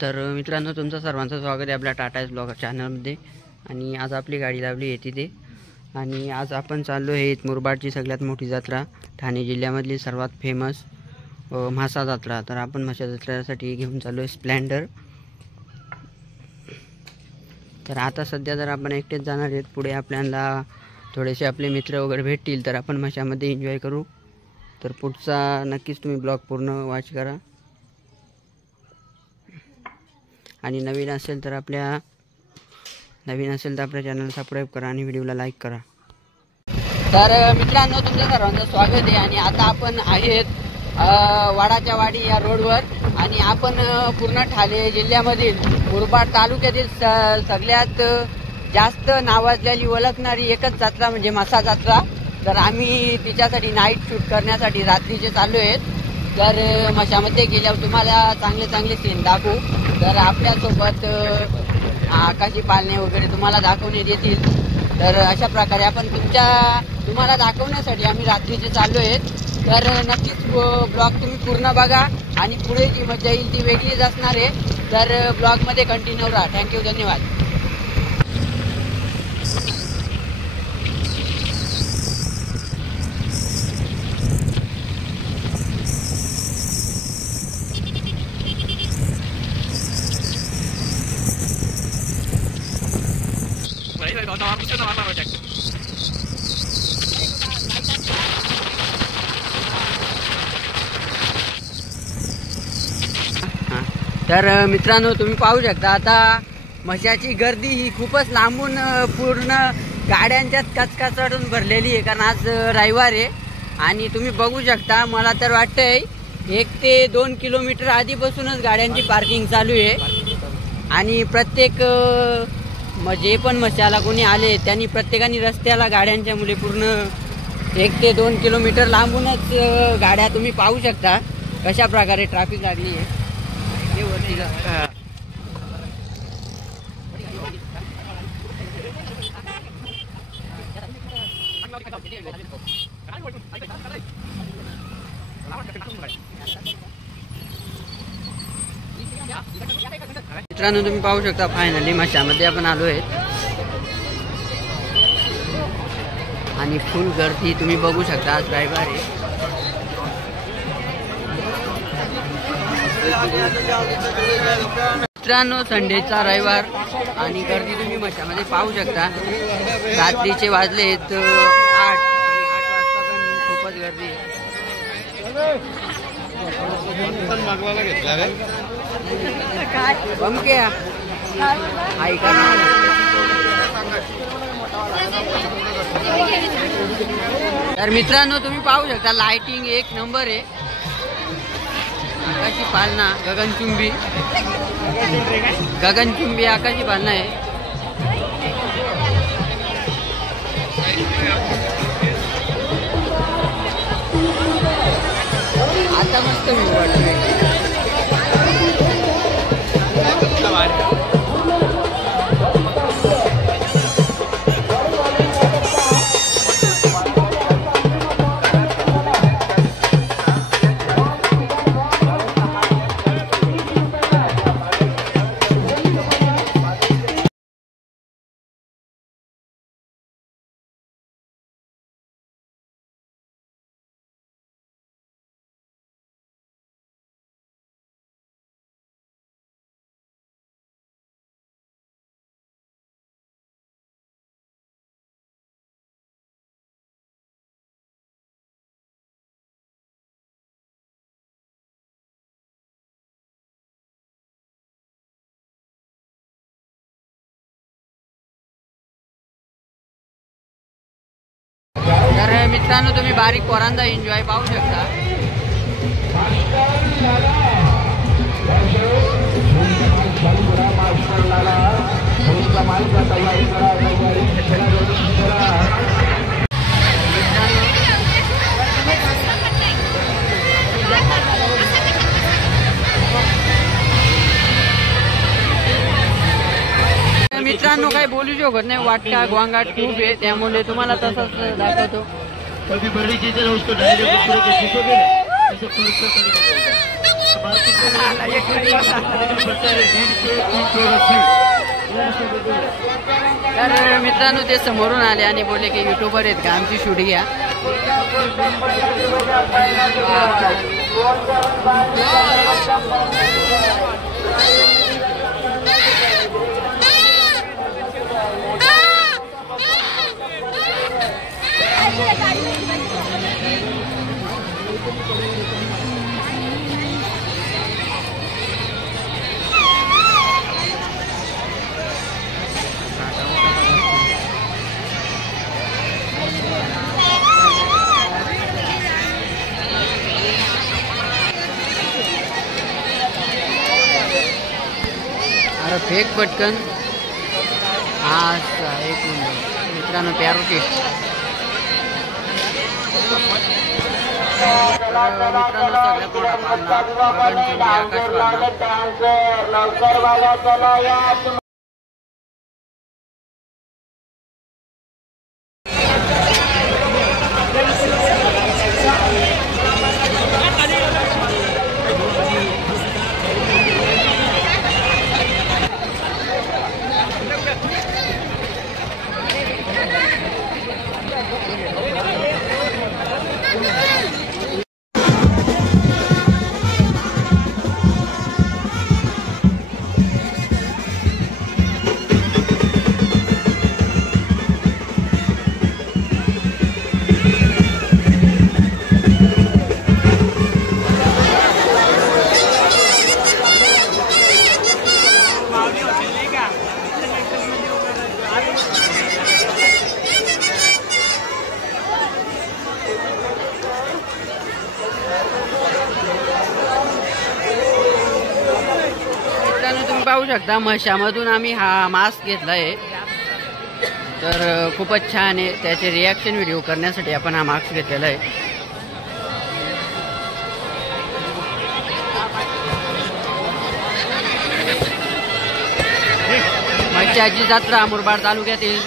तर मित्रांनो, तुमचं सर्वांचं स्वागत आहे आपल्या टाटा एस ब्लॉगर चॅनलमध्ये. आणि आज आपली गाडी लावली आहे तिथे, आणि आज आपण चाललो आहे मुरबाडची सगळ्यात मोठी जत्रा, ठाणे जिल्ह्यामधली सर्वात फेमस म्हासा जत्रा. तर आपण म्हासा जत्रेसाठी घेऊन चाललो आहे स्प्लेंडर. तर आता सध्या जर आपण एकटेच जाणार आहेत, पुढे आपल्याला थोडेसे आपले मित्र वगैरे भेटतील तर आपण म्हाशामध्ये एन्जॉय करू. तर पुढचा नक्कीच तुम्ही ब्लॉग पूर्ण वॉच करा. आणि नवीन असेल तर आपल्या चॅनल सबस्क्राईब करा आणि व्हिडिओला लाईक करा. तर मित्रांनो, तुमच्या सर्वांचं स्वागत आहे. आणि आता आपण आहेत वाडाच्या वाडी या रोडवर, आणि आपण पूर्ण ठाणे जिल्ह्यामधील मुरबाड तालुक्यातील सगळ्यात जास्त नावाजलेली ओळखणारी एकच जत्रा म्हणजे म्हासा जत्रा. तर आम्ही तिच्यासाठी नाईट शूट करण्यासाठी रात्रीचे चालू आहेत. तर म्हाशामध्ये गेल्यावर तुम्हाला चांगले चांगले सीन दाखवू. तर आपल्यासोबत आकाशी पालणे वगैरे तुम्हाला दाखवण्यात येतील. तर अशा प्रकारे आपण तुम्हाला दाखवण्यासाठी आम्ही रात्रीचे चाललो आहेत. तर नक्कीच ब्लॉग तुम्ही पूर्ण बघा, आणि पुढे जी मजा येईल ती वेगळीच असणार आहे. तर ब्लॉगमध्ये कंटिन्यू राहा. थँक्यू, धन्यवाद. तर मित्रांनो, तुम्ही पाहू शकता आता म्हशाची गर्दी ही खूपच लांबून पूर्ण गाड्यांच्यात कचकचाटून भरलेली आहे, कारण आज रविवार आहे. आणि तुम्ही बघू शकता, मला तर वाटतंय 1 ते 2 किलोमीटर आधीपासूनच गाड्यांची पार्किंग चालू आहे. आणि प्रत्येक जे पण म्हशाला कोणी आले त्यांनी प्रत्येकाने रस्त्याला गाड्यांच्या मुले पूर्ण 1 ते 2 किलोमीटर लांबूनच गाड्या तुम्ही पाहू शकता कशा प्रकारे ट्रॅफिक लागली आहे. मित्रांनो, तुम्ही पाहू शकता फायनली म्हाशामध्ये आपण आलो आहे, आणि फुल गर्दी तुम्ही बघू शकता. आज रविवार आहे. मित्रांनो, संडेचा रविवार, आणि गर्दी तुम्ही म्हाशामध्ये पाहू शकता. रात्रीचे वाजले आहेत 8, आणि 8 वाजता पण खूपच गर्दी आहे. ऐका ना. तर मित्रांनो, तुम्ही पाहू शकता लाइटिंग एक नंबर आहे. आकाशी पालना, गगनचुंबी आकाशी पालना आहे. आता मस्त व्ह्यू वाटतोय. तर मित्रांनो, तुम्ही बारीक पोरांचा एन्जॉय पाहू शकता. मित्रांनो, काही बोलू शकत नाही, वाटका गोंगाट खूप आहे, त्यामुळे तुम्हाला तसंच दाखवतो. कभी बड़ी चीजें उसको डायरेक्ट तर मित्रांनो ते समोरून आले आणि बोलले की युट्यूबर आहेत का, आमची शूट घ्या. अरे फेक पटकन. हा एक मिनिट मित्रांनो, पॅरोटी पाहू शकता. मशामधून आम्ही हा मास्क घेतलाय, तर खूपच छान आहे. त्याचे रिॲक्शन व्हिडिओ करण्यासाठी आपण हा मास्क घेतलेला आहे. मच्छाची जत्रा मुरबाड तालुक्यातील.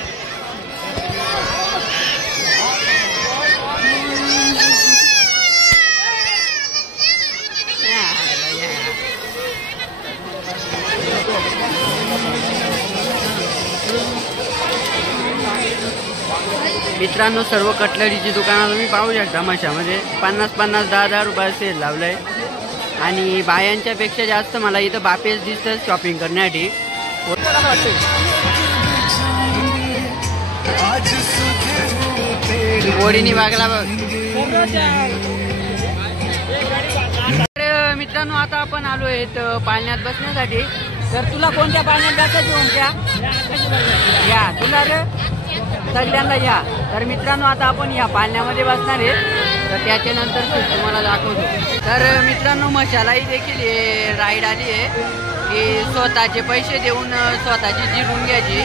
मित्रांनो, सर्व कटलरीची दुकानं तुम्ही पाहू शकता. मशामध्ये 50-50, 10-10 रुपये सेल लावलंय. आणि बायांच्या पेक्षा जास्त मला इथं बापेच दिसतं शॉपिंग करण्यासाठी. ओढीनी वागला बघ. मित्रांनो, आता आपण आलो आहेत पाळण्यात बसण्यासाठी. तर तुला कोणत्या पाळण्यात बसायची ओमक्या? या तुला रे सगळ्यांना या. तर मित्रांनो, आता आपण या पाळण्यामध्ये बसणार आहे. तर त्याच्यानंतर तुम्हाला दाखवतो. तर मित्रांनो, मशालाही देखील राईड आली आहे की स्वतःचे पैसे देऊन स्वतःची जिरून घ्यायची.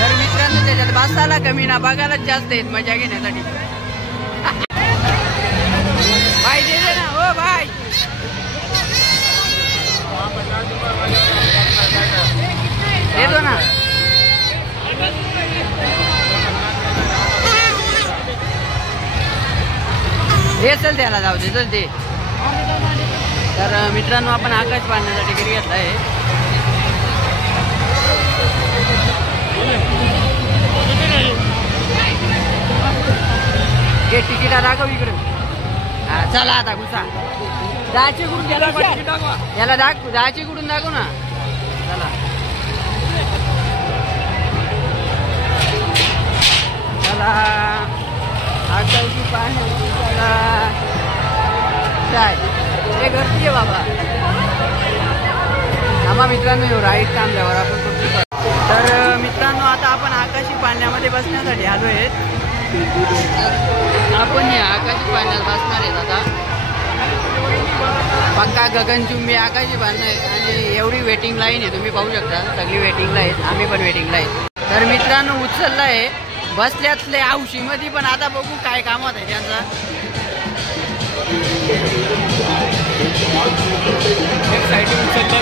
तर मित्रांनो, त्याच्यात बसायला कमी ना बघायलाच जास्त आहेत मजा घेण्यासाठी. भाई दे दे ना. हो भाई, दे दो ना. हे चल त्याला जाऊ दे, चल दे. तर मित्रांनो, आपण आकाश पाहण्यासाठी घरी घेतला आहे. हे तिकीट दाखव इकडे. हा चला आता घुसा. जायचे कुठून याला दाखव, जायचे कुठून दाखव ना. चला चला आकाशी पाहण्याची. चला काय हे गर्दी आहे बाबा. आम्हा मित्रांनो राईट थांबल्यावर आपण तर मित्रांनो आता आपण आकाशी पाळण्यामध्ये बसण्यासाठी आलो आहे. आपण या आकाशी पाळण्यात बसणार आहेत आता. पक्का गगनचुंबी आकाशी पाळणं आहे आणि एवढी वेटिंग लाईन आहे, तुम्ही पाहू शकता. सगळी वेटिंगला आहेत, आम्ही पण वेटिंगला आहे. तर मित्रांनो उचलला आहे बसल्यातले औशीमध्ये, पण आता बघू काय कामात आहे त्यांचा.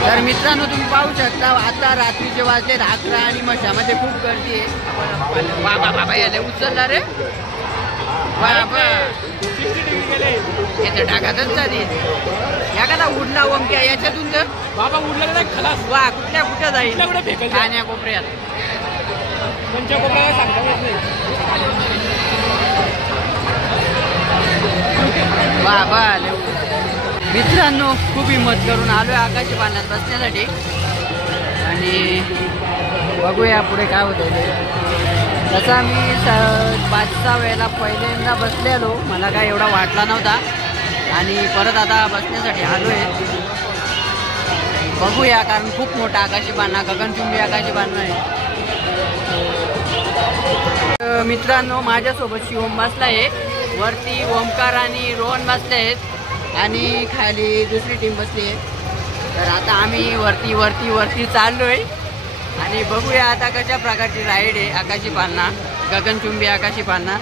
तर मित्रांनो तुम्ही पाहू शकता आता रात्रीचे वाजले 11 आणि मशामध्ये खूप गर्दी आहे. बाबा बाबा याला उचलला रे बाबा, याच्या टाकातच झाली. एखादा उडला ओमक्या याच्यातून तर बाबा उडला खलास. वा कुठल्या कुठं जाईल खाण्या कोपऱ्यात कोणत्या कोपऱ्याला सांगता येत नाही. बाबा मित्रांनो खूप हिंमत करून आलोय आकाशी पाळण्यात बसण्यासाठी आणि बघूया पुढे काय होतं ते. तसा मी 5-6 वेळेला पहिल्यांदा बसलेलो, मला काय एवढा वाटला नव्हता आणि परत आता बसण्यासाठी आलो आहे. बघूया कारण खूप मोठा आकाशी पाळणा, गगनचुंबी आकाशी पाळणा आहे. मित्रांनो माझ्यासोबत शिवम बसला आहे, वरती ओमकार आणि रोहन बसले आहेत आणि खाली दुसरी टीम बसली आहे. तर आता आम्ही वरती चाललोय आणि बघूया आता कशा प्रकारची राईड आहे आकाशी पाळणा, गगनचुंबी आकाशी पाळणा.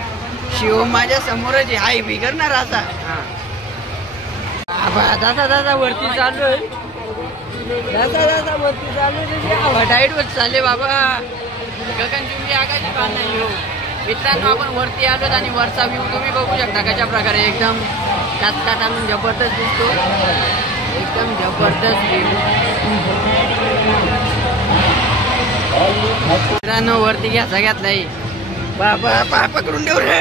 शिवम माझ्या समोरच आहे, बिघडणार आता. दादा वरती चाललोय, दादा वरती चाललोय. डाईट वर चालले बाबा, गगनचुंबी आकाशी पाळणा येऊ. मित्रांनो आपण वरती आलोत आणि वरचा व्ह्यू तुम्ही बघू शकता कशा प्रकारे एकदम काटकाट आणून जबरदस्त दिसतो, एकदम जबरदस्त व्ह्यू. मित्रांनो वरती घ्यायचा घेतलाय बाबा, पकडून ठेव रे.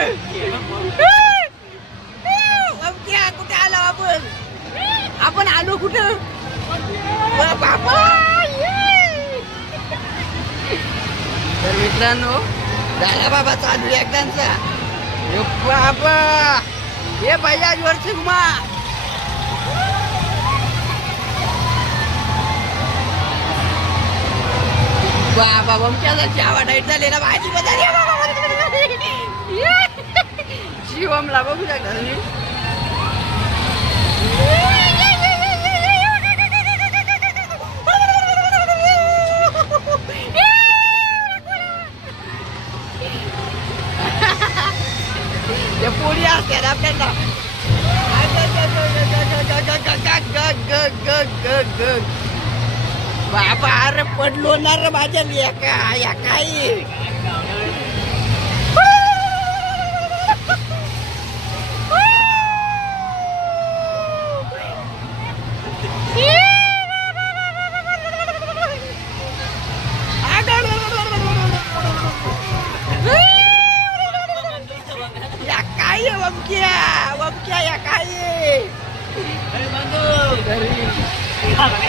कुठे आलो आपण आलो कुठं बाबा. तर मित्रांनो झाला बाबा चालू एकदांचा बाबा. हे भैया वरती घुमा. बाबा बमच्याची आवाज डाईट झालेला भाजी शिवमला बघू शकता तुम्ही. पोळी असते ना आपल्याला. बाबा अरे पडलो ना रे माझ्या या काही.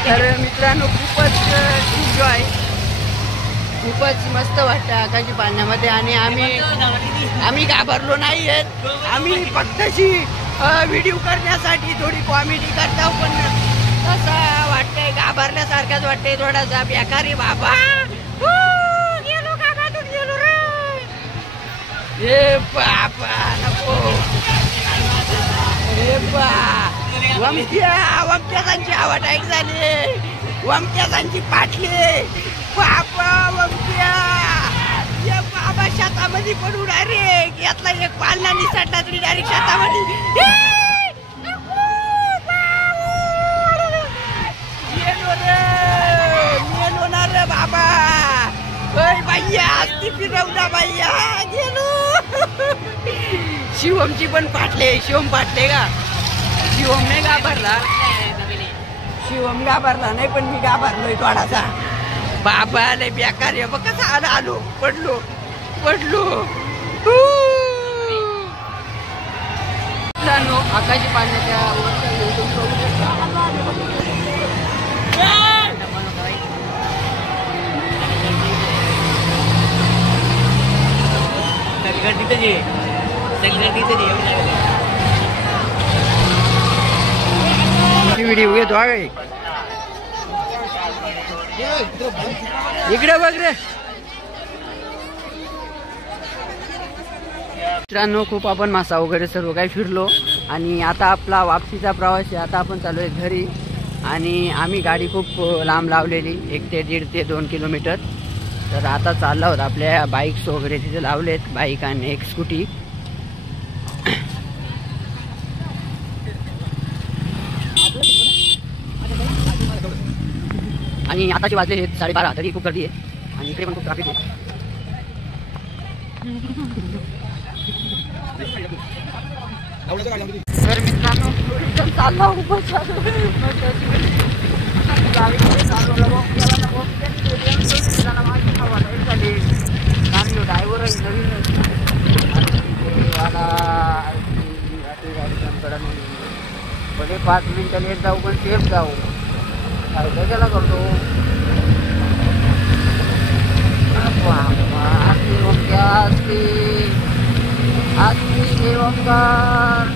तर मित्रांनो खूपच एन्जॉय, खूपच मस्त वाटतं आकाशी पाळण्यामध्ये आणि आम्ही घाबरलो नाही आहेत. आम्ही फक्तशी व्हिडिओ करण्यासाठी थोडी कॉमेडी करतो, पण असं वाटतंय घाबरल्यासारखंच वाटतंय थोडासा बेकारी. बाबा गेलो गावातून गेलो रे. हे बाबा नको रे बा. वमक्यासांची आवाज ऐक झाली, वमक्यासांची पाटली बाबा. वमक्या या बाबा शेतामध्ये पडू डायरेक्ट. यातला एक पालना निसटला तरी डायरेक्ट शेतामध्ये गेलो ना रे बाबा. भैया ती फिरवला भैया गेलो. शिवमची पण पाटले, शिवम पाटले का. शिवम नाही घाबरला, शिवम घाबरला नाही पण मी घाबरलोय थोडासा. बाबा लय बेकार आहे बघ कसं आलो पडलो. आकाशी पाळण्याच्या व्हिडिओ घेतो. इकडे बघ रे मित्रांनो. खूप आपण मासा वगैरे सर्व काही फिरलो आणि आता आपला वापसीचा प्रवास आहे. आता आपण चालू आहे घरी आणि आम्ही गाडी खूप लांब लावलेली 1 ते 1.5 ते 2 किलोमीटर. तर आता चालला होता आपल्या बाईक्स वगैरे तिथे लावलेत, बाईक आणि एक स्कूटी. आणि आताची वाजले आहेत 12:30 तरी खूप गर्दी आहे आणि इकडे पण खूप ट्रॅफिक आहे. तर मित्रांनो चालला ड्रायव्हर भले 5 मिनिटं लेट जाऊ पण सेफ जाऊ. काय त्याला करतो आस्ती ओंकार